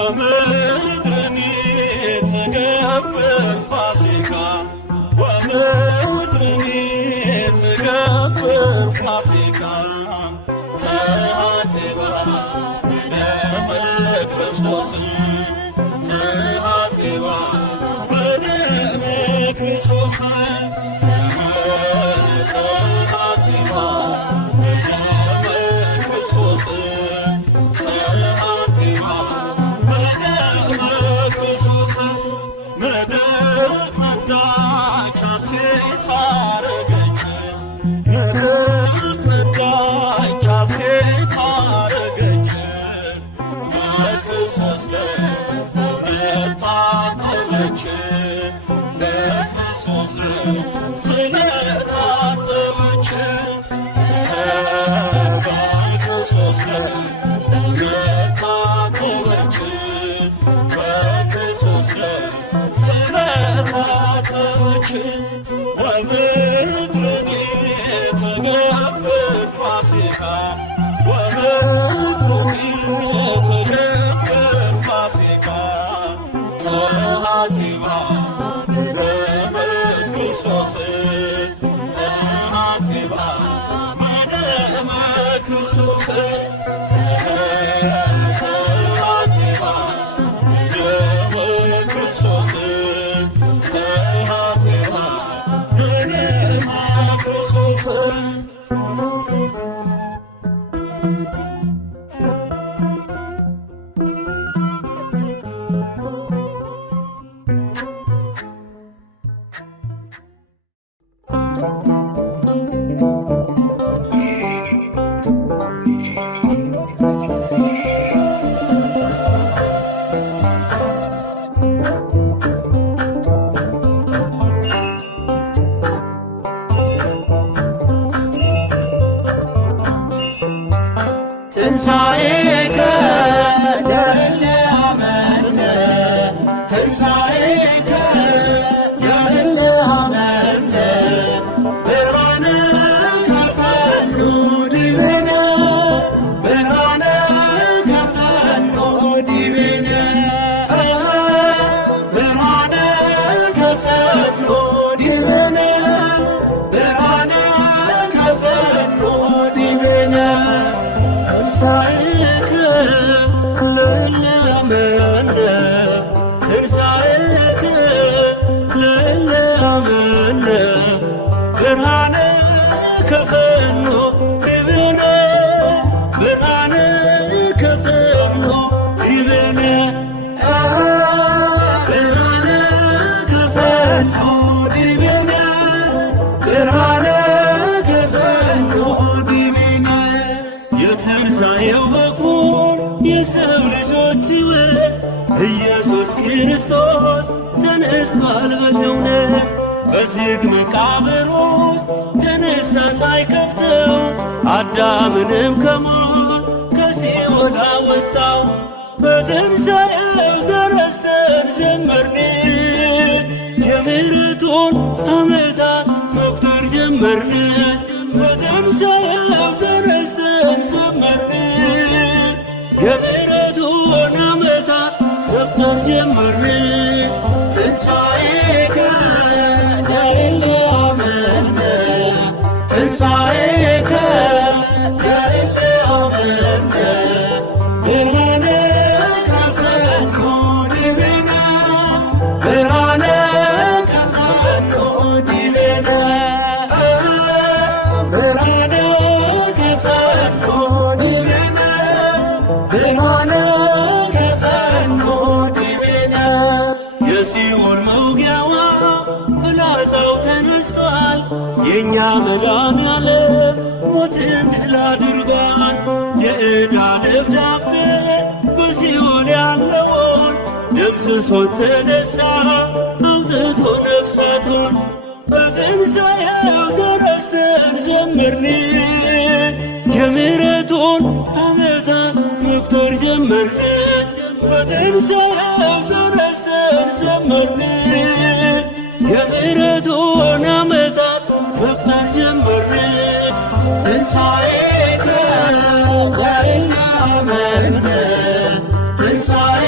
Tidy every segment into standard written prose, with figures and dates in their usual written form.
ወምድርኒ ትገብር ፋሲካ ወምድርኒ ትገብር ፋሲካ ተሐጽባ በደመ ክርስቶስ ተሐጽባ በደመ ክርስቶስ ተሐጽባ በደመ ክርስቶስ ተሐጽባ በደመ ክርስቶስ ምድር ጸዳች ሐሴት አረገች ምድር ጸዳች ሐሴት አረገች በክርስቶስ ስለታጠበች በክርስቶስ ስለታጠበች በክርስቶስ ስለታጠበች በክርስቶስ ስለታጠበች ወምድርኒ ትገብር ፋሲካ ወምድርኒ ትገብር ፋሲካ ተሐጽባ በደመ ክርስቶስ ተሐጽባ በደመ ክርስቶስ ተሐጽባ በደመ ክርስቶስ ተሐጽባ በደመ ክርስቶስ ትንሣኤከ ለእለ አመነ ትንሣኤከ ለእለ አመነ ብርሃነ ከፈኑ ዲቤነ ብርሃነ ከፈኑ ዲቤነ ብርሃነ ከፈኑ ዲቤነ ብርሃነ ከፈኑ ዲቤነ ትንሣኤከ ለእለ አመነ ትንሣኤከ ለእለ አመነ ብርሃነ ከፈኑ ዲቤነ ብርሃነ ከፈኑ ዲቤነ ብርሃነ ከፈኑ ዲቤነ ብርሃነ ከፈኑ ዲቤነ የትንሣኤው በኩር የሰው ልጆች ሕይወት ኢየሱስ ክርስቶስ ተነስቷል በእውነት በዝግ መቃብር ውስጥ ተነሳ ሳይከፍተው አዳምንም ከሞት ከሲኦል አወጣው በትንሣኤው ተነስተን ዘመርን የምሕረቱን ዓመታት መቁጠር ጀመርን በትንሣኤው ተነስተን ዘመርን የምሕረቱን ዓመታት መቁጠር ጀመርን ትንሣኤከ ለእለ አመነ ትንሣኤከ ለእለ አመነ ብርሃነ ከፈኑ ዲቤነ ብርሃነ ከፈኑ ዲቤነ ብርሃነ ከፈኑ ዲቤነ ብርሃነ ከፈኑ ዲቤነ የሲኦል መውጊያዋ ፍላጻው ተነስቷል የእኛ መድኃኔዓለም ሞትን ድል አድርጓል የዕዳ ደብዳቤ በሲኦል ያለውን ደምስሶት ተነሣ አውጥቶ ነፍሳቱን በትንሣኤው ተነስተን ዘመርን የምሕረቱን ዓመታት መቁጠር ጀመርን በትንሣኤው ተነስተን ዘመርን የምሕረቱን ዓመታት መቁጠር ጀመርን ትንሣኤከ ለእለ አመነ ትንሣኤ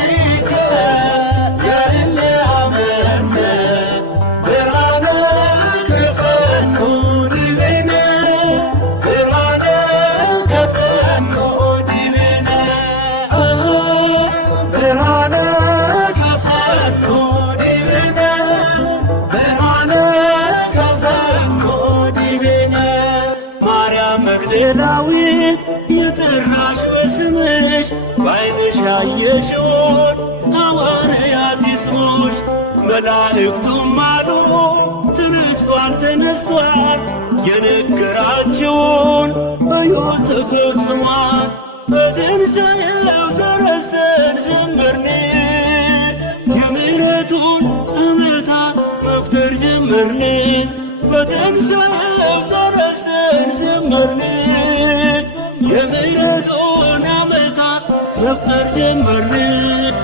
መግደላዊት የጠራሽ በስምሽ በዓይንሽ ያየሽውን ሐዋርያት ይስሙሽ። መላእክቱም አሉ ተነስቷል ተነስቷል፣ የነገራችውን ሕይወት ተፈጽሟል። በትንሣኤው ተረስተን ዘመርን፣ የምሕረቱን ዓመታት መቁጠር ጀመርን። በትንሣኤው ተረስተን ዘመርን፣ የምሕረቱን ዓመታት መቁጠር ጀመርን።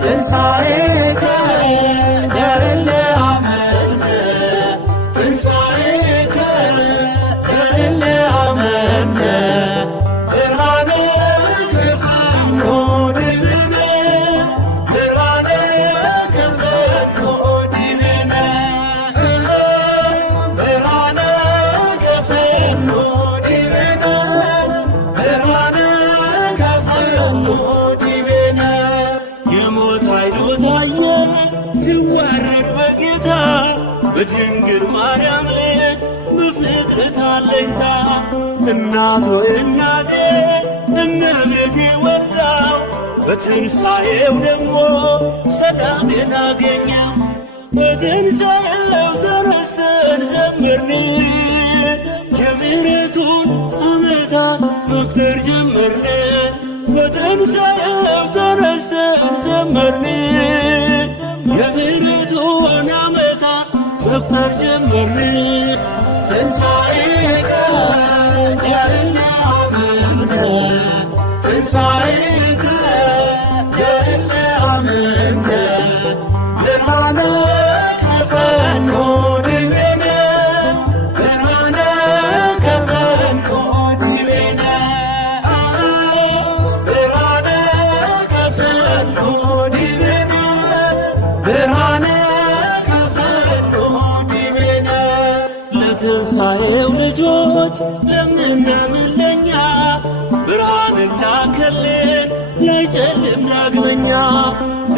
ትንሣኤከ ለእለ አመነ፣ ትንሣኤከ ለእለ አመነ፣ ብርሃነ ከፈኖ ዲቤነ፣ ብርሃነ ከፈኖ ዲቤነ፣ ብርሃነ ከፈኖ ዲቤነ፣ ብርሃነ ከፈኖ ዲቤነ። የሞት ኃይሉ ታየ ሲዋረድ በጌታ በድንግል ማርያም ልጅ በፍጥረት አለኝታ። እናቶ እናቴ እመቤቴ ወልዳው በትንሣኤው ደግሞ ሰላሜን አገኘው። በትንሣኤው ተነስተን ዘመርን፣ የምሕረቱን ዓመታት መቁጠር ጀመርን። በትንሣኤው ተነስተን ዘመርን፣ የምሕረቱን ዓመታት መቁጠር ጀመርን። ትንሣኤከ ለእለ አመነ፣ ትንሣኤከ ለእለ አመነ፣ ብርሃነ ከፈኖ ዲቤነ፣ ብርሃነ ከፈኖ ዲቤነ፣ ብርሃነ ከፈኖ ዲቤነ፣ ብርሃነ ከፈኖ ዲቤነ። ለትንሣኤው ልጆች ለምናምን ለኛ ብርሃንን ላከልን ላይጨልም ዳግመኛ።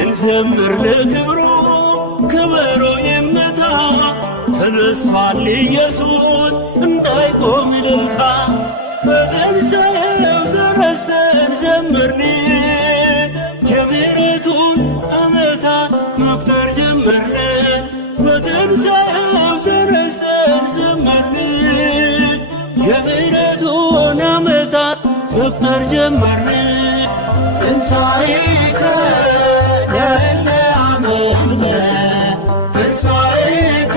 እንዘምር ለክብሩ ከበሮ ይመታ፣ ተነስቷል ኢየሱስ እንዳይቆም እልልታ። በትንሣኤው ተነስተን ዘመርን፣ የምሕረቱን ዓመታት መቁጠር ጀመርን። በትንሣኤው ተነስተን ዘመርን፣ የምሕረቱን ዓመታት መቁጠር ጀመርን። ትንሣኤከ ለእለ አመነ፣ ትንሣኤከ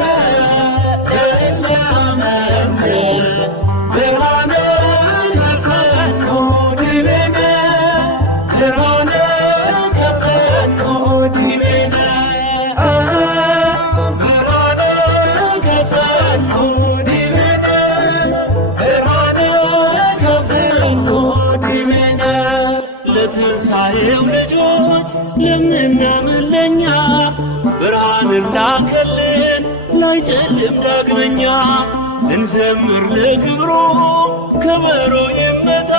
ለእለ አመነ፣ ብርሃነ ከፈኖ ዲቤነ፣ ብርሃነ ከፈኖ ዲቤነ፣ ብርሃነ ከፈኖ ዲቤነ፣ ብርሃነ ከፈኖ ዲቤነ። ለትንሣኤው ልጆች ለምናምን ለኛ ብርሃንን ላከልን ላይጨልም ዳግመኛ። እንዘምር ለክብሩ ከበሮ ይመታ፣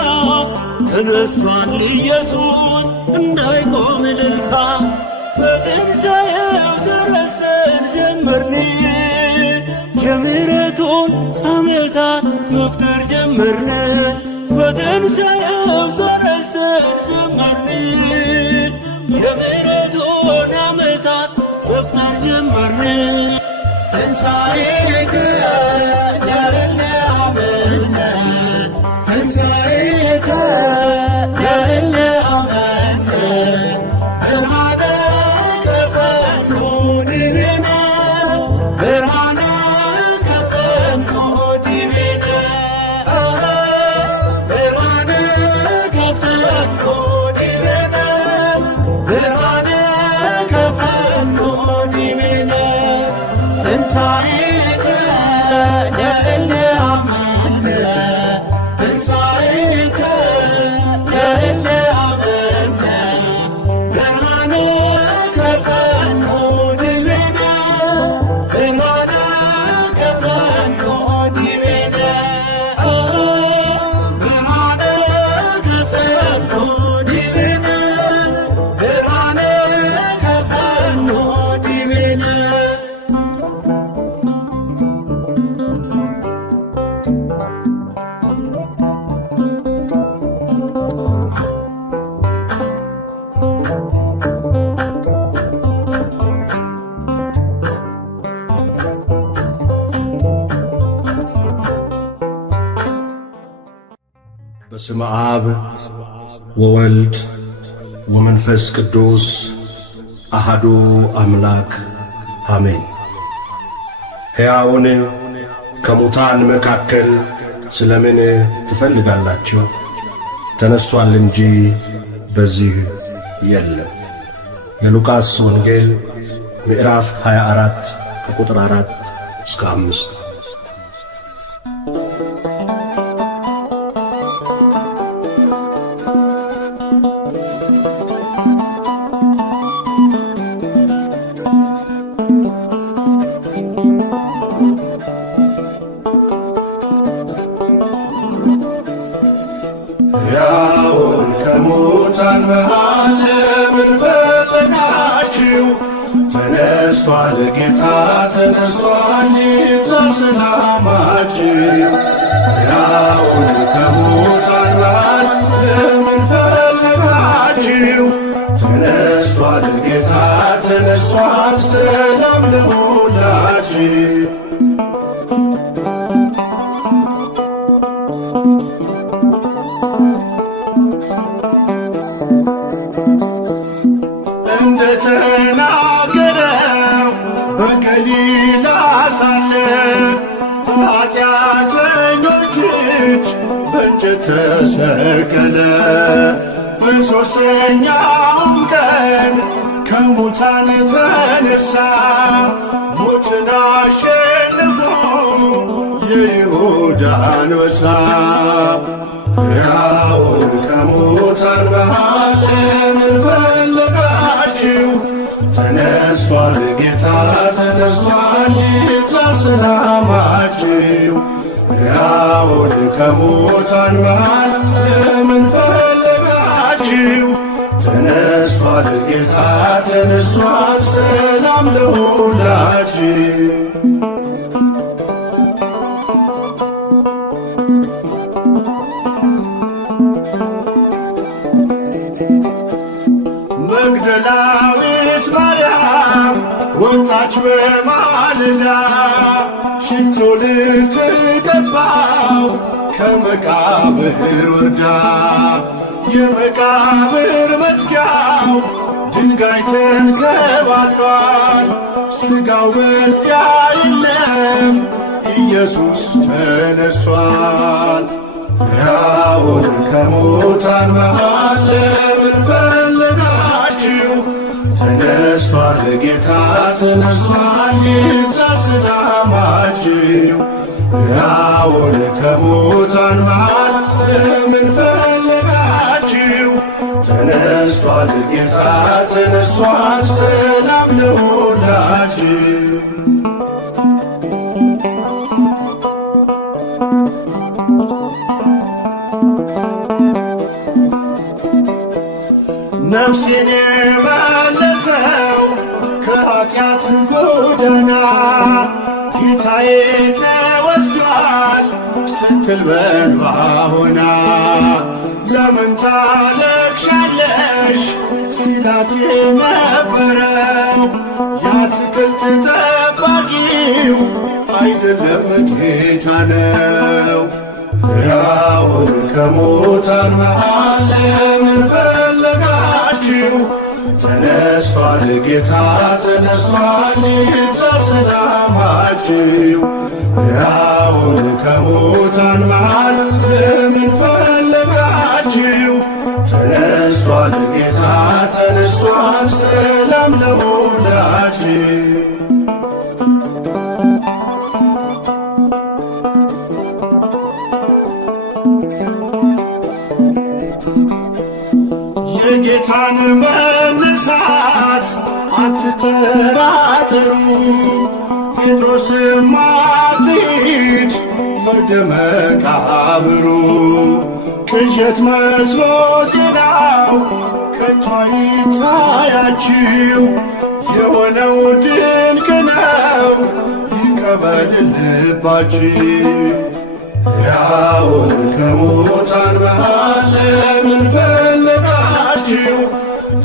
ተነስቷል ኢየሱስ እንዳይቆም እልልታ። በትንሣኤው ተነስተን ዘመርን፣ የምሕረቱን ዓመታት መቁጠር ጀመርን። በትንሣኤው ተነስተን ዘመርን፣ የምሕረቱን ዓመታት መቁጠር ጀመርን። ትንሣኤከ ለእለ አመነ፣ ትንሣኤከ ለእለ አመነ፣ ብርሃነ ከፈኖ ዲቤነ፣ ብርሃነ ከፈኖ ዲቤነ፣ ብርሃነ ከፈኖ ዲቤነ፣ ብርሃነ ከፈኖ ዲቤነ። ትንሣኤከ ለእለ አመነ፣ ትንሣኤከ ለእለ አመነ፣ ብርሃነ ከፈኖ ዲቤነ፣ ብርሃነ ከፈኖ ዲቤነ፣ ብርሃነ ከፈኖ ዲቤነ፣ ብርሃነ ከፈኖ ዲቤነ። በስመ አብ ወወልድ ወመንፈስ ቅዱስ አሃዱ አምላክ አሜን። ሕያውን ከሙታን መካከል ስለምን ትፈልጋላችሁ? ተነስቷል እንጂ በዚህ የለም። የሉቃስ ወንጌል ምዕራፍ 24 ከቁጥር 4 እስከ 5። ሕያውን ከሙታን መሃል ለምን ፈለጋችሁ? ተነስቷል ጌታ ተነስቷል፣ ይብዛ ሰላማችሁ። ሕያውን ከሙታን መሃል ለምን ፈለጋችሁ? ተነስቷል ጌታ ተነስቷል፣ ሰላም ለሁላችሁ። እንደተናገረው በገሊላ ሳለ በኃጢአተኞች እጅ በእንጨት ተሰቀለ። በሦስተኛውም ቀን ከሙታን ተነሣ፣ ሞትን አሸንፎ የይሁዳ አንበሳ። ሕያውን ከሙታን መሃል ለምን ፈለጋችሁ? ተነስቷል ጌታ ተነስቷል፣ ይብዛ ሰላማችሁ። ሕያውን ከሙታን መሃል ለምን ፈለጋችሁ? ተነስቷል ጌታ ተነስቷል፣ ሰላም ለሁላችሁ። መግደላዊት ማርያም ወጣች በማለዳ፣ ሽቶ ልትቀባው ከመቃብር ወርዳ። የመቃብር መዝጊያው ድንጋይ ተንከባሏል፣ ሥጋው በዚያ የለም፣ ኢየሱስ ተነሷል። ሕያውን ከሙታን መሃል ለምን ፈለጋችሁ? ተነስቷል ጌታ ተነስቷል፣ ይብዛ ሰላማችሁ። ሕያውን ከሙታን መሃል ለምን ፈለጋችሁ? ተነስቷል ጌታ ተነስቷል፣ ሰላም ለሁላችሁ። ነፍሴን የመለሰው ከኃጢአት ጎዳና፣ ጌታዬ ተወስዷል ስትል በልባ ሆና። ለምን ታለቅሻለሽ ሲላት የነበረው የአትክልት ጠባቂው አይደለም ጌታ ነው። ሕያውን ከሙታን መሃል ለምን ፈለጋችሁ? ተነስቷል ጌታ ተነስቷል፣ ይብዛ ሰላማችሁ። ሕያውን ከሙታን መሃል ለምን ፈለጋችሁ? ተነስቷል ጌታ ተነስቷል፣ ሰላም ለሁላችሁ። የጌታን መነሳት አትጠራጠሩ፣ ጴጥሮስም አትሂድ ወደ መቃብሩ። ቅዠት መስሎ ዜናው ከቶ አይታያችሁ፣ የሆነው ድንቅ ነው ይቀበል ልባችሁ። ሕያውን ከሙታን መሃል ለምን ፈለጋችሁ?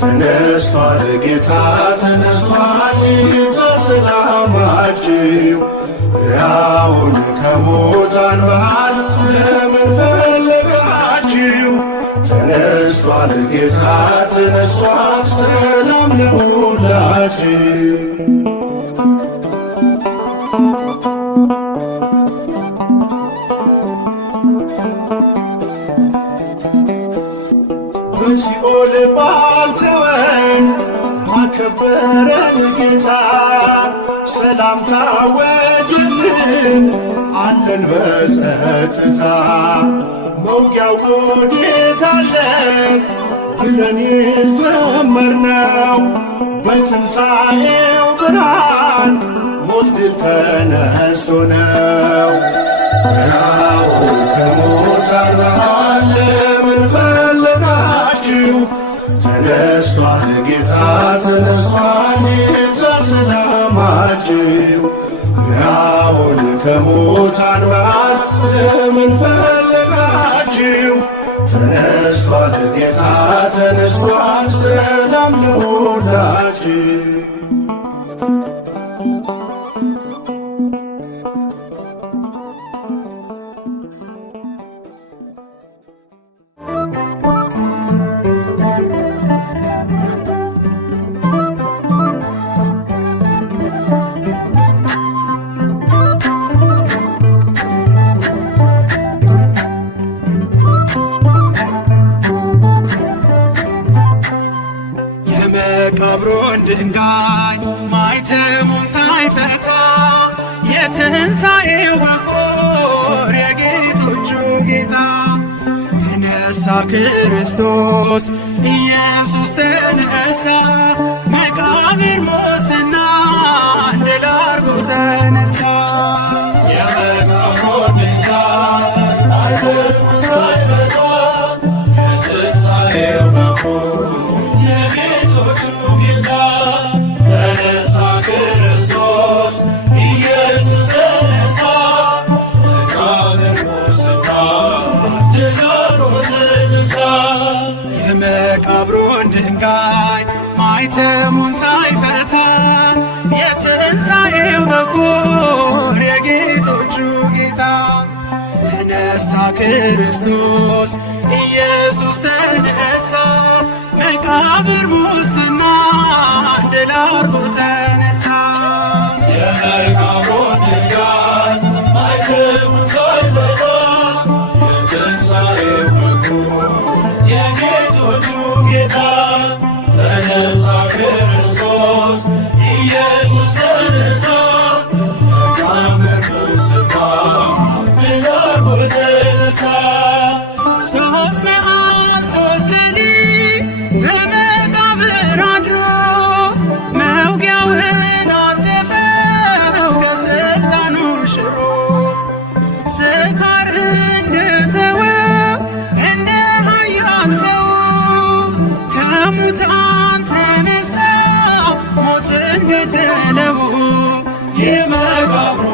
ተነስቷል ጌታ ተነስቷል፣ ይብዛ ሰላማችሁ። ሕያውን ከሙታን መሃል ለምን ፈለጋችሁ? ተነስቷል ጌታ ተነስቷል፣ ሰላም ለሁላችን። በሲኦል ባልተወን ባከበረን ጌታ ሰላምታ ወጅልን አለን በጸጥታ። መውጊያው ወዴት አለ ብለን የዘመርነው በትንሣኤው ብርሃን ሞት ድል ተነስቶ ነው። ሕያው ከሙታን መሃል ለምን ፈለጋችሁ? ተነስቷል ጌታ ተነስቷል፣ ይብዛ ሰላማችሁ። ሕያውን ከሙታን መሃል ለምን ፈለጋችሁ? ተነስቷል ጌታ ተነስቷል፣ ሰላም ለሁላችሁ። የመቃብሩን ድንጋይ ማኅተሙን ሳይፈታ የትንሣኤው በኩር የጌቶቹ ጌታ ተነሣ ክርስቶስ ኢየሱስ ተነሣ። መቃብር ሙስናን ድል አድርጎ ተነሣ። የመቃብሩን ድንጋይ ማኅተሙን ሳይፈታ የትንሣኤው በኩር የመቃብሩን ድንጋይ ማኅተሙን ሳይፈታ የትንሣኤው በኩር የጌቶቹ ጌታ ተነሣ ክርስቶስ ኢየሱስ ተነሣ። መቃብር ሙስናን ድል አድርጎ ተነሣ። የመቃብሩን ድንጋይ ማኅተሙን ሳይፈታ የትንሣኤው በኩር የጌቶቹ ጌታ ተነሣ ክርስቶስ ኢየሱስ ተነሣ። መቃብር ሙስናን ድል አድርጎ ተነሣ። ሦስት መዓልት ሦስት ሌሊት በመቃብር አድሮ መውጊያውን አንጠፈው ከሥልጣኑ ሽሮ ስካር እንደተወው እንደ ኃያል ሰው ከሙታን ተነሣ ሞትን ገደለው። የመቃብሩ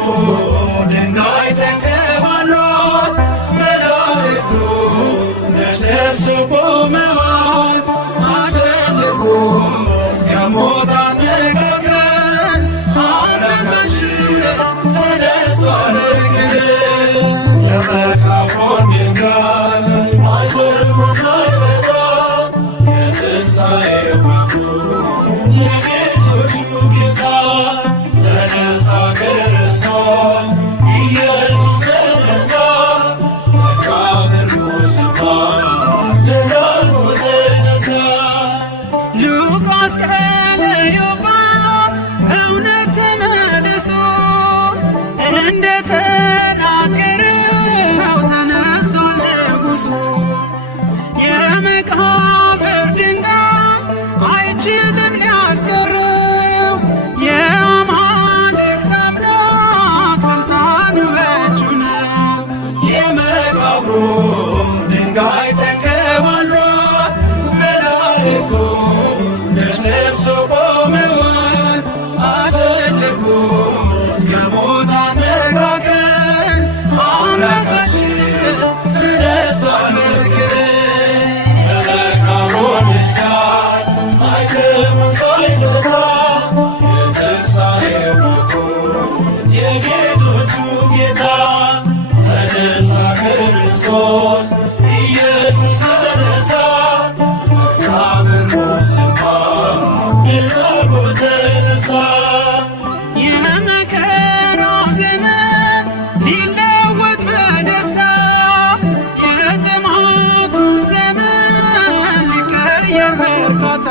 ድንጋይ ተንከባሏል፣ መላእክቱ ነጭ ለብሰው ቆመዋል። አትደንግጡ ከሙታን መካከል አምላካችን ተነሥቷል ከግል። የመቃብሩን ድንጋይ ማኅተሙን ሳይፈታ የትንሣኤው በኩር የጌቶቹ ጌታ ተነሣ ክርስቶስ ኢየሱስ ተነሣ። መቃብር ሙስናን ድል አድርጎ ተነሣ። ሉቃስ ከለዮጳ እውነት ተመልሶ እንደተናገረው ተነሥቷል ንጉሡ። የመቃብር ድንጋይ አይችልም ሊያስቀረው የአማልክት አምላክ ሥልጣኑ በእጁ ነው። የመቃብሩ ድንጋይ ተንከባሏል፣ መላእክቱ ነጭ ለብሰው ቆመዋል። አትደንግጡ ከሙታን መካከል አምላካችን ተነሥቷል ከግል። የመቃብሩን ድንጋይ ማኅተሙን ሳይፈታ የትንሣኤው በኩር የጌቶቹ ጌታ ተነሣ ክርስቶስ ኢየሱስ ተነሣ። ድል አድርጎ ተነሳ። የመከራው ዘመን ሊለወጥ በደስታ የጥማቱ ዘመን ሊቀየር በእርካታ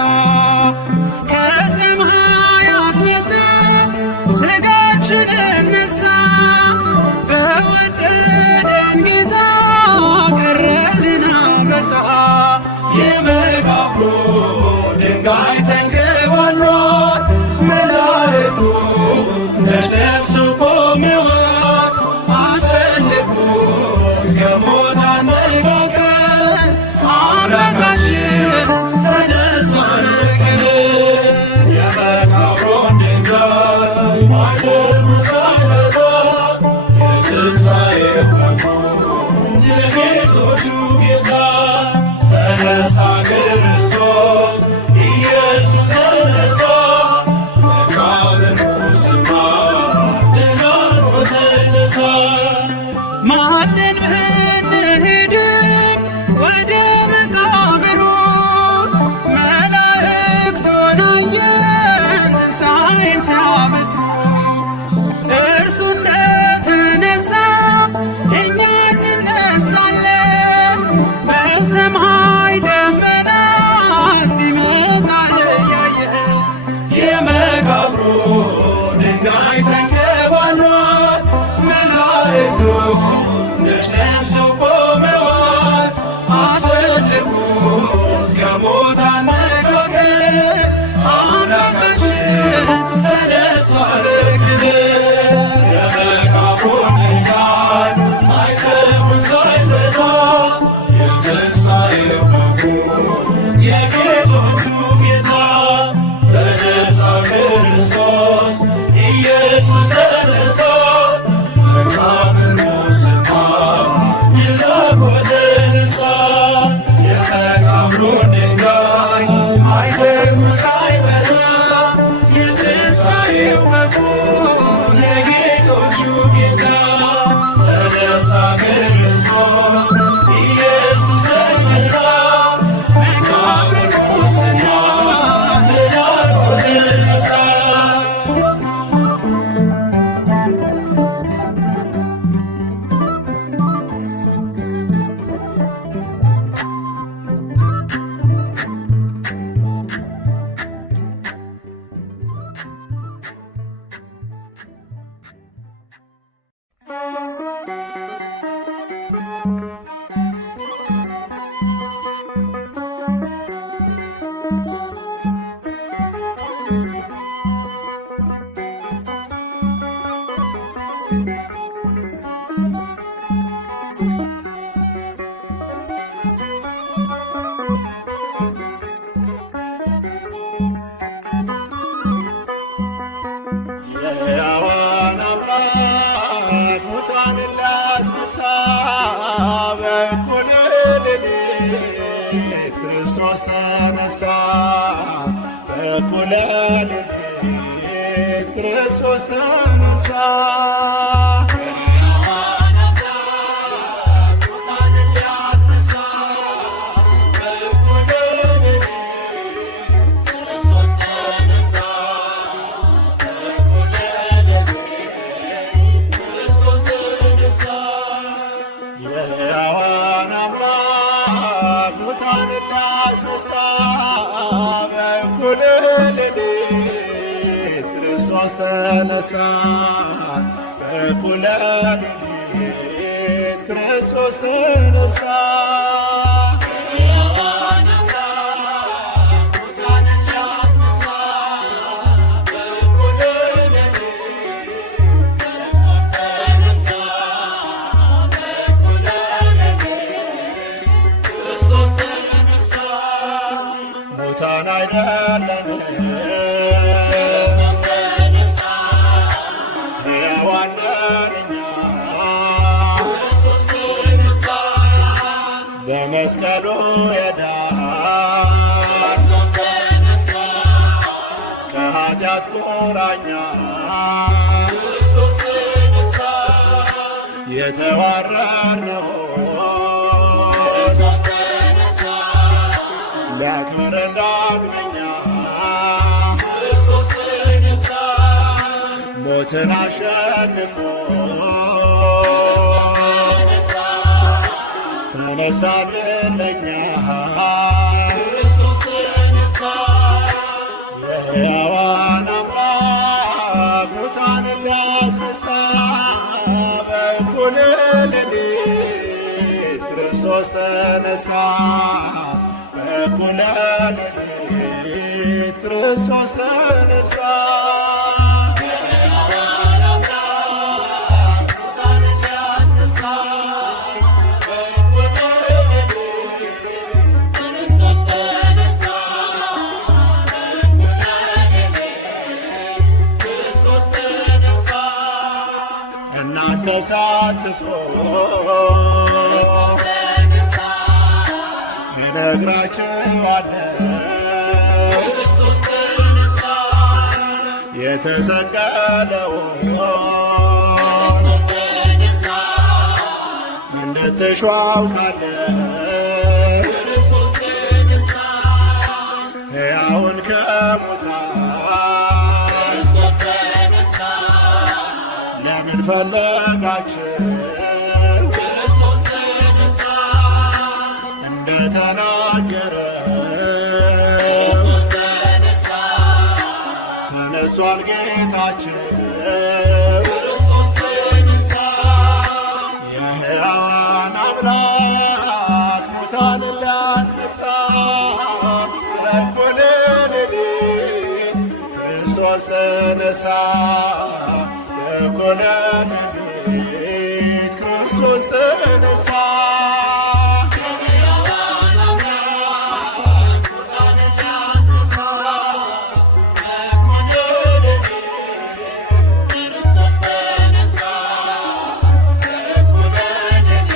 ከሰማያት መጣ ሥጋችንን ነሣ በወደደን ጌታ ቀረልን አበሳ። የመቃብሩ ድንጋይ ተንከባሏል፣ መላእክቱ ተሰብስበው ቆመዋል። አትፈልጉት ከሙታን መካከል አምላካችን ተነስቷል በክብር። የመቃብሩን ድንጋይ ማዕዘኑን ሳይፈታ የትንሣኤው መጥምቁ የጌቶቹ ጌታ ተነሳ ክርስቶስ ኢየሱስ ተነሳ። መቃብሩ ስማ ድል አድርጎ ተነሳ። ማልደን ብንሄድም ወደ መቃብሩ መላእክቱን አየን ትንሣኤን ሲያበስሩ። እርሱ እንደተነሳ እኛ እንነሳለን በሰማይ ደመና ሲመጣ እያየን። የመቃብሩ ድንጋይ ተንከባሏል፣ መላእክቱ ነጭ ለብሰው ቆመዋል። አትፈልጉት ከሙታን መካከል አምላካችን ተነስቷል በክብር። የመቃብሩን ድንጋይ ማዕዘኑን ሳይፈታ የትንሣኤው መጥምቁ የጌቶቹ ጌታ ተነሳ ክርስቶስ ኢየሱስ ተነሳ። መቃብሩ ስማ ድል አድርጎ ተነሳ። የመቃብሩን ድንጋይ ማዕዘኑን ሳይፈታ የትንሣኤው መጥምቁ የጌቶቹ ጌታ ተነሳ ክርስቶስ ኢየሱስ ተነሳ። መቃብሩ ስማ ድል አድርጎ ተነሳ። የሕያዋን አምላክ ሙታንን ሊያስነሣ በእኩለ ሌሊት ክርስቶስ ተነሣ። በእኩለ ሌሊት ክርስቶስ ተነሣ። የሕያዋን አምላክ ሙታንን ሊያስነሣ በእኩለ ሌሊት ክርስቶስ ተነሣ። የሕያዋን አምላክ ሙታንን ሊያስነሣ በእኩለ ሌሊት ክርስቶስ ተነሣ። በእኩለ ሌሊት ክርስቶስ ተነሣ። የሕያዋን አምላክ ሙታንን ሊያስነሣ በእኩለ ሌሊት ክርስቶስ ተነሣ። በእኩለ ሌሊት ክርስቶስ ተነሣ። ሙታን አይደለንም ክርስቶስ ተነሣ። ሕያዋን ነን እኛ ክርስቶስ ተነሣ። በመስቀሉ የዳን ክርስቶስ ተነሣ። ከኃጢአት ቁራኛ ክርስቶስ ተነሣ። የተዋረድነው ክርስቶስ ተነሣ። ሊያክብረን ዳግመኛ ሞትን አሸንፎ ተነሳልን ለኛ የሕያዋን አምላክ ሙታንን ሊያስነሳ በእኩለ ሌሊት ክርስቶስ ተነሳ። በእኩለ ሌሊት ክርስቶስ ተነሳ። ተሳትፎ እነግራችኋለሁ የተሰቀለውን እንድትሹ አውቃለሁ ሕያውን ከሙታን ለምን ፈለጋችሁ? ክርስቶስ ተነሳ እንደተናገረ ክርስቶስ ተነሳ ተነስቷል ጌታችን ክርስቶስ ተነሳ የሕያዋን አምላክ ሙታንን ሊያስነሳ በእኩለ ሌሊት ክርስቶስ ተነሳ። በእኩለ ሌሊት ክርስቶስ ተነሳ። የሕያዋን አምላክ ሙታንን ሊያስነሳ በእኩለ ሌሊት ክርስቶስ ተነሳ። በእኩለ ሌሊት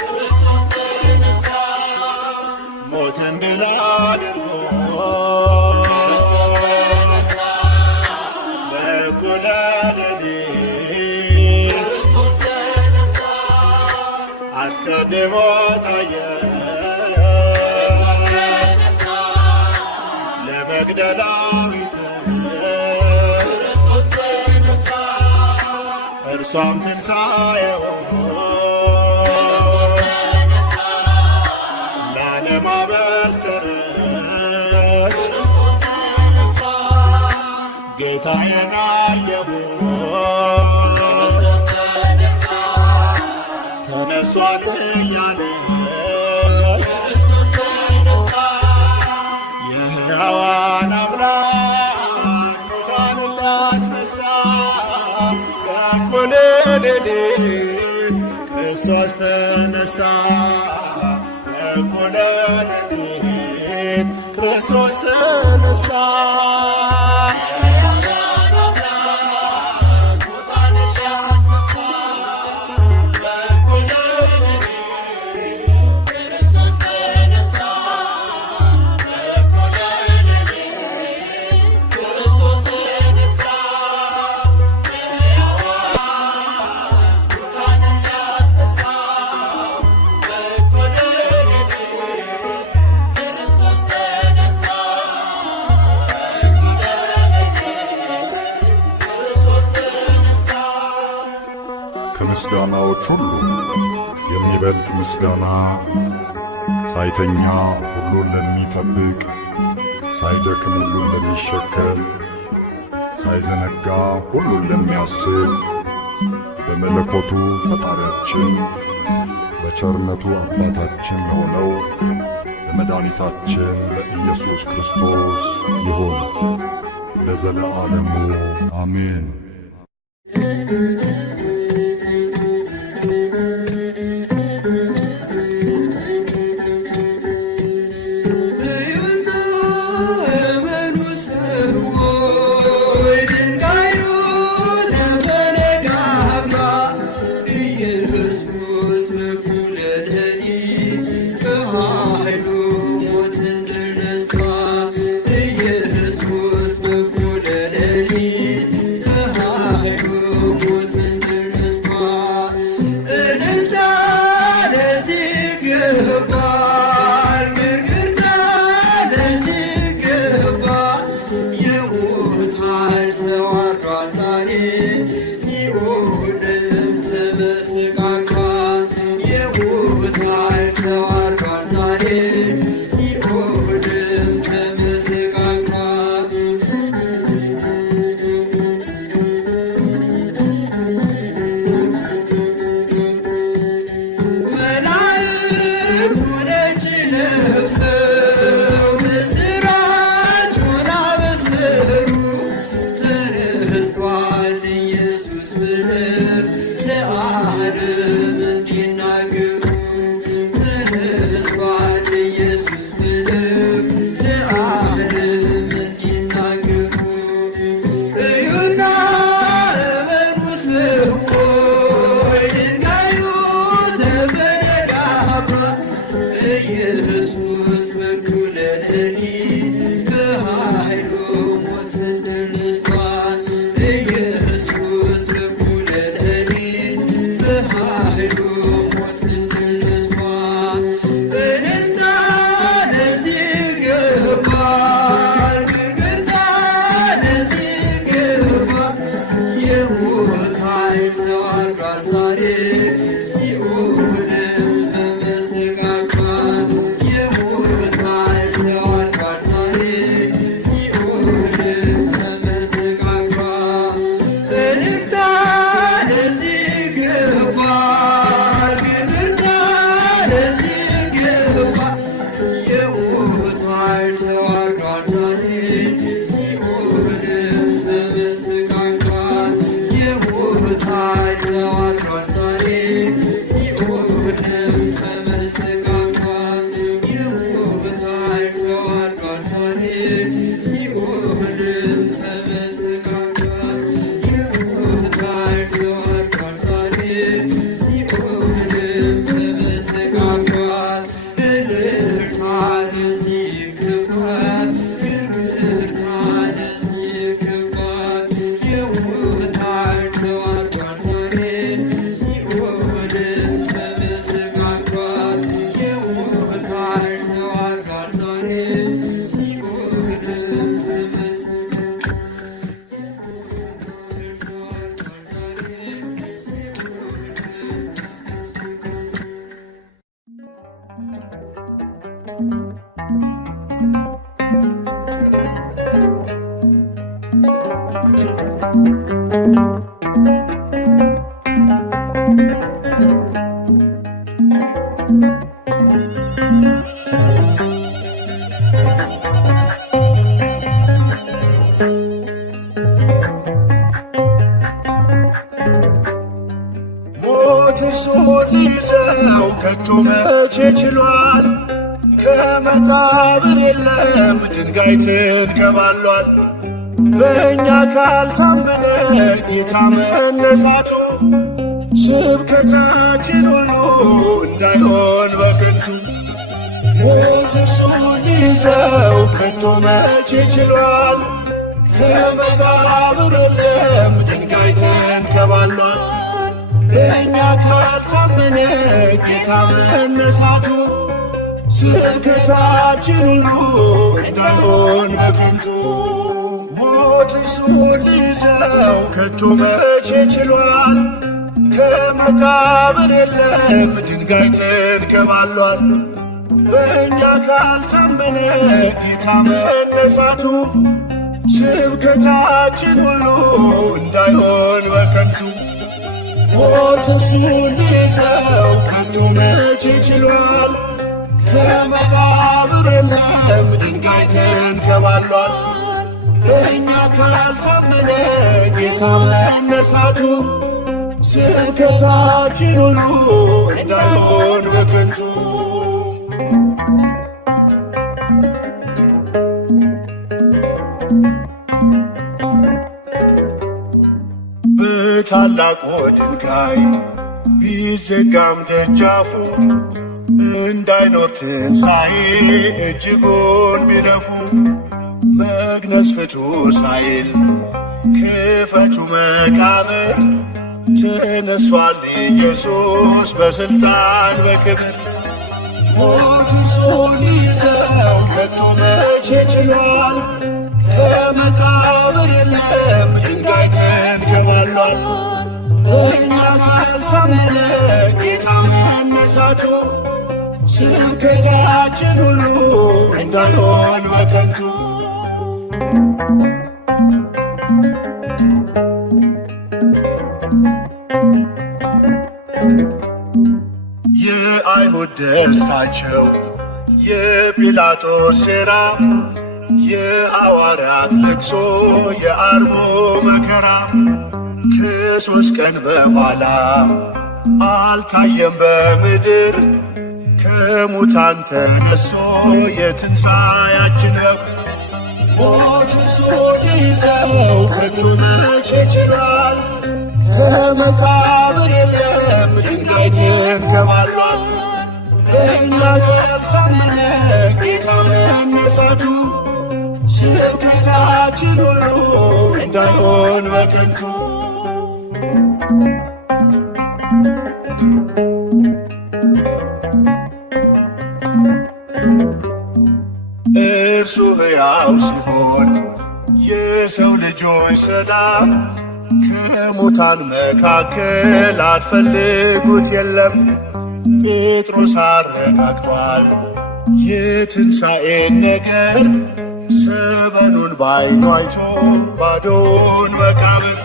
ክርስቶስ ተነሳ። ሞትን ድል አድርጎ አስቀድሞ ታየ ለመግደላዊት ክርስቶስ ተነሳ። እርሷም ትንሣኤውን ለዓለም አበሰረች ክርስቶስ ተነሳ። ጌታዬን አየሁት ተነስቷል እያለች ክርስቶስ ተነሳ። የሕያዋን አምላክ ሙታንን ሊያስነሳ በእኩለ ሌሊት ክርስቶስ ተነሳ። በእኩለ ሌሊት ክርስቶስ ተነሳ። ከምስጋናዎች ሁሉ የሚበልጥ ምስጋና ሳይተኛ ሁሉን ለሚጠብቅ ሳይደክም ሁሉን ለሚሸከም ሳይዘነጋ ሁሉን ለሚያስብ በመለኮቱ ፈጣሪያችን በቸርነቱ አባታችን ለሆነው ለመድኃኒታችን ለኢየሱስ ክርስቶስ ይሁን ለዘለዓለሙ አሜን። እልልታ ለዚህ ይገባል፣ ግርግርታ ለእኔ በኃይሉ ሞትን ድል ነስቷል። ኢየሱስ በኩለ ለእኔ በኃይሉ ሞትን ድል ነስቷል። እልልታ ለዚህ ይገባል፣ ግርግርታ ለዚህ ይገባል። የሞት ኃይል ተዋርዷል ዛሬ ሲኦልም ተመሰቃቅሏል። የሞት ኃይል ተዋርዷል ዛሬ ሲኦልም ተመሰቃቅሏል። እልልታ ለዚህ ይገባል፣ ግርግርታ ለዚህ ይገባል። የሞት ኃይል ተዋርዷል ዛሬ ሲኦልም ተመሰቃቅሏል። የሞት ኃይል ተዋርዷል ዛሬ ሲኦልም ተመሰቃቅሏል። የሞት ኃይል ተዋርዷል ዛሬ ሲኦልም ተመሰቃቅሏል። የሞት ኃይል ተዋርዷል ዛሬ ሲኦልም ተመሰቃቅሏል። እልልታ ለዚህ ይገባል፣ ግርግርታ ለዚህ ይገባል። የሞት ኃይል ተዋርዷል ዛሬ ሲኦልም ተመሰቃቅሏል። የሞት ኃይል ተዋርዷል ዛሬ ሲኦልም ሞት እርሱን ሊይዘው ከቶ መቼ ችሏል? ከመቃብር የለም ድንጋይ ትንከባሏል። በእኛ ካልታመነ ጌታ መነሳቱ ስብከታችን ሁሉ እንዳይሆን በከንቱ። ሞት እርሱን ሊይዘው ከቶ መቼ ችሏል? ከመቃብር የለም ድንጋይ ተንከባሏል። በእኛ ካልታመነ ጌታ መነሳቱ ስብከታችን ሁሉ እንዳይሆን በከንቱ። ሞት እርሱን ሊይዘው ከቶ መቼ ችሏል? ከመቃብር የለም ድንጋይ ተንከባሏል። በእኛ ካልታመነ ጌታ መነሳቱ ስብከታችን ሁሉ እንዳይሆን በከንቱ። ሞት እርሱን ሊይዘው ከቶ መቼ ችሏል? ከመቃብር የለም ድንጋይ ተንከባሏል። በእኛ ካልታመነ ጌታ መነሳቱ ስብከታችን ሁሉ እንዳይሆን በከንቱ። በታላቁ ድንጋይ ቢዘጋም ደጃፉ እንዳይኖር ትንሣኤ እጅጉን ቢለፉ መግነዝ ፍቱ ሳይል ክፈቱ መቃብር ተነሷል ኢየሱስ በሥልጣን በክብር። ሞት እርሱን ሊይዘው ከቶ መቼ ችሏል? ከመቃብር የለም ድንጋይ ተንከባሏል። በእኛ ካልታመነ ጌታ መነሳቱ ስብከታችን ሁሉ እንዳይሆን በከንቱ። የአይሁድ ደስታቸው የጲላጦስ ሴራ የሐዋርያት ልቅሶ የአርቦ መከራ ከሦስት ቀን በኋላ አልታየም በምድር ከሙታን ተነሶ የትንሣኤያችን ነው። ሞት እርሱን ሊይዘው ከቶ መቼ ችሏል? ከመቃብር የለም ድንጋይ ተንከባሏል። በእኛ ካልታመነ ጌታ መነሳቱ ስብከታችን ሁሉ እንዳይሆን በከንቱ። እርሱ ሕያው ሲሆን የሰው ልጆች ሰላም ከሙታን መካከል አትፈልጉት የለም። ጴጥሮስ አረጋግጧል የትንሣኤን ነገር ሰበኑን ባይኑ አይቶ ባዶውን መቃብር።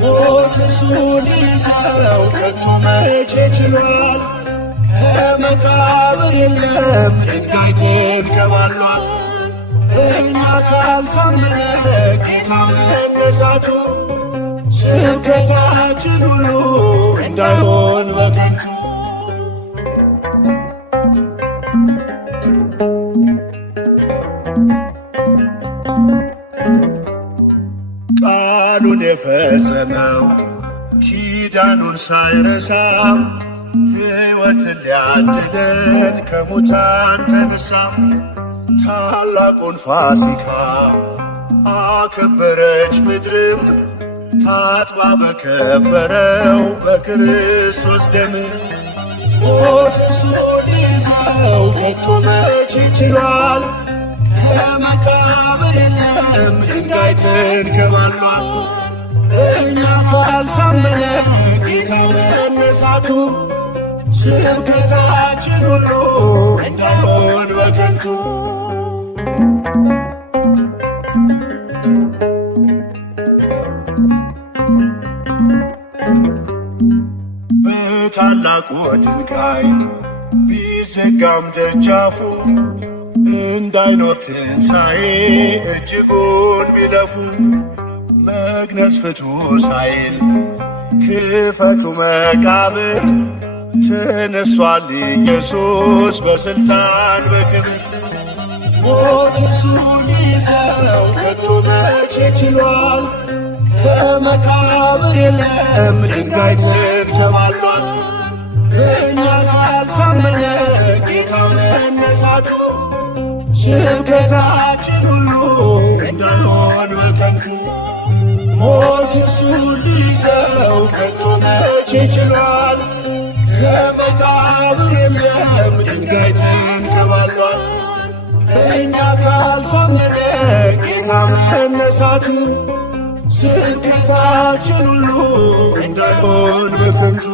ሞት እርሱን ሊይዘው ከቶ መቼ ችሏል? ከመቃብር የለም ድንጋይ ተንከባሏል። እኛ ካልታመነ ጌታ መነሳቱ ስብከታችን ሁሉ እንዳይሆን በከንቱ። ቃሉን የፈጸመው ኪዳኑን ሳይረሳ ሕይወትን ሊያድነን ከሙታን ተነሳ። ታላቁን ፋሲካ አከበረች ምድርም ታጥባ በከበረው በክርስቶስ ደም። ሞት እርሱን ሊይዘው ከቶ መቼ ችሏል? ከመቃብር የለም ድንጋይ ተንከባሏል። እኛ ካልታመነ ጌታ መነሳቱ ስብከታችን ሁሉ እንዳይሆን በከንቱ። በታላቁ ድንጋይ ቢዘጋም ደጃፉ እንዳይኖር ትንሣኤ እጅጉን ቢለፉ። መግነዝ ፍቱ ሳይል ክፈቱ መቃብር ተነሷል ኢየሱስ በሥልጣን በክብር። ሞት እርሱን ሊይዘው ከቶ መቼ ችሏል? ከመቃብር የለም ድንጋይ ተንከባሏል። እኛ ካልታመነ ጌታ መነሳቱ ስብከታችን ሁሉ እንዳይሆን በከንቱ። ሞት እርሱን ሊይዘው ከቶ መቼ ችሏል? ከመቃብር የለም ድንጋይ ተንከባሏል። እኛ ካልታመነ ጌታ መነሳቱ ስብከታችን ሁሉ እንዳይሆን በከንቱ።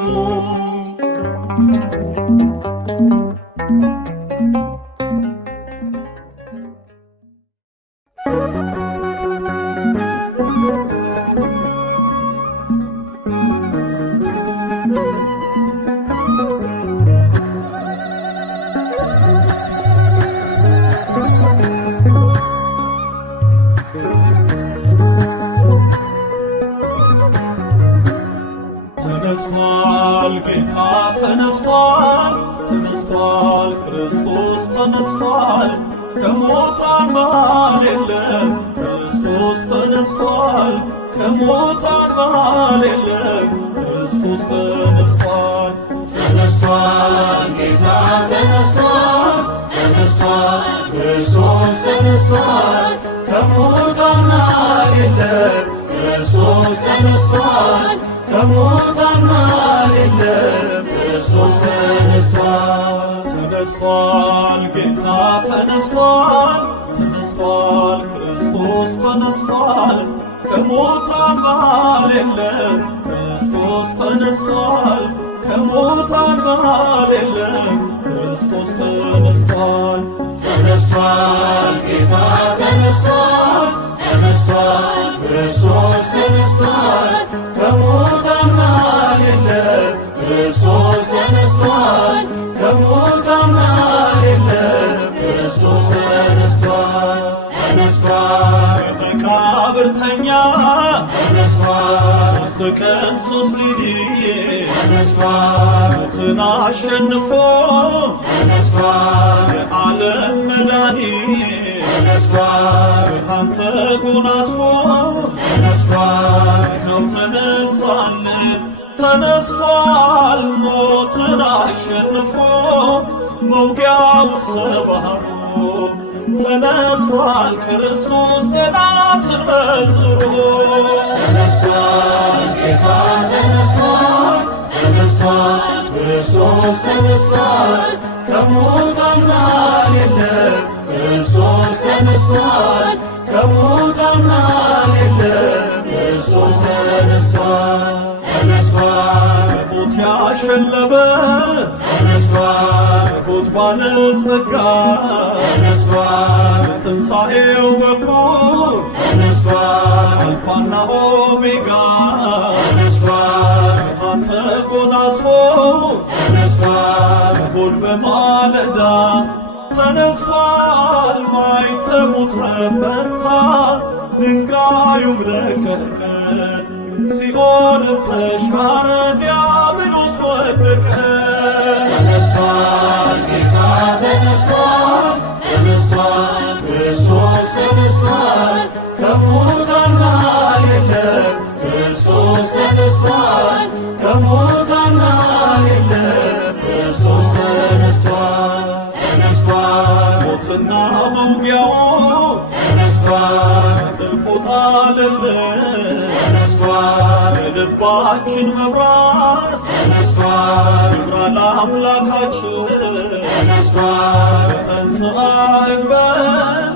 ተነስቷል ጌታ ተነስቷል፣ ተነስቷል ክርስቶስ ተነስቷል። ከሙታን መሃል የለም ክርስቶስ ተነስቷል። ከሙታን መሃል የለም ክርስቶስ ተነስቷል። ተነስቷል ጌታ ተነስቷል፣ ተነስቷል ክርስቶስ ተነስቷል። ከሙታን መሃል የለም ክርስቶስ ተነስቷል። ከሙታን መሃል የለም ክርስቶስ ተነስቷል። ተነስቷል ጌታ ተነስቷል፣ ተነስቷል ክርስቶስ ተነስቷል። ከሙታን መሃል የለም ክርስቶስ ተነስቷል። ከሙታን መሃል የለም ክርስቶስ ተነስቷል። ተነስቷል ጌታ ተነስቷል፣ ተነስቷል ክርስቶስ ተነስቷል። ከሙታን መሃል የለም ክርስቶስ ተነስቷል። ከሙታን መሃል የለም ክርስቶስ ተነስቷል። ተነስቷል መቃብርተኛ ተነስቷል፣ ሦስት ቀን ሦስት ሌሊት ተነስቷል፣ ሞትን አሸንፎ ተነስቷል፣ የዓለም መድኃኒት ተነስቷል፣ ብርሃን ተጎናጽፎ ተነስቷል፣ ይኸው ተነሳልን ተነስቷል ሞትን አሸንፎ መውጊያው ሰባብሮ ተነስቷል ክርስቶስ ጠላትን መዝሮ ተነስቷል ጌታ ተነስቷል ተነስቷል ክርስቶስ ተነስቷል ከሙታን መሃል የለም ክርስቶስ ተነስቷል ከሙታን መሃል የለም ክርስቶስ ተነስቷል ተነስቷል ሞት ያሸለመ ተነስቷል ሞት ባለጸጋ ተነስቷል ትንሣኤው በኩር ተነስቷል አልፋና ኦሜጋ ተነስቷል አንተ ጎናጽፎ ተነስቷል እሁድ በማለዳ ተነስቷል ማይተሙ ተፈታ ድንጋዩም ደቀቀ ሲኦልም ተሻረ ዲያብሎስ ወደቀ ተነስቷል ጌታ ተነስቷል ተነስቷል ክርስቶስ ተነስቷል ከሙታን መሃል የለም ክርስቶስ ተነስቷል ከሙታን መሃል የለም ክርስቶስ ተነስቷል ተነስቷል ሞትና መውጊያው ተነስቷል ጥልቁ ጣለልን ተነስቷል የልባችን መብራት ተነስቷል ይብራ ለአምላካችን ተነስቷል ተንሥአ እንበል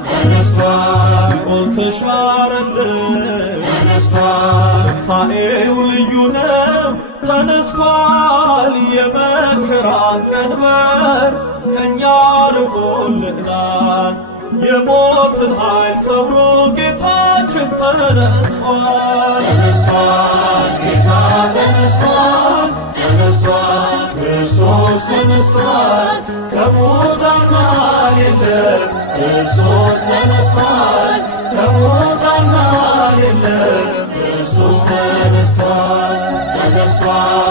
ተነስቷል ሲኦል ተሻረልን ተነስቷል ትንሣኤው ልዩ ነው ተነስቷል የመከራን ቀንበር ከእኛ ርቆልናል የሞትን ኃይል ሰብሮ ጌታችን ተነስቷል ተነስቷል ጌታ ተነስቷል ተነስቷል ክርስቶስ ተነስቷል ከሙታን መሃል የለም ክርስቶስ ተነስቷል ከሙታን መሃል የለም ክርስቶስ ተነስቷል ተነስቷል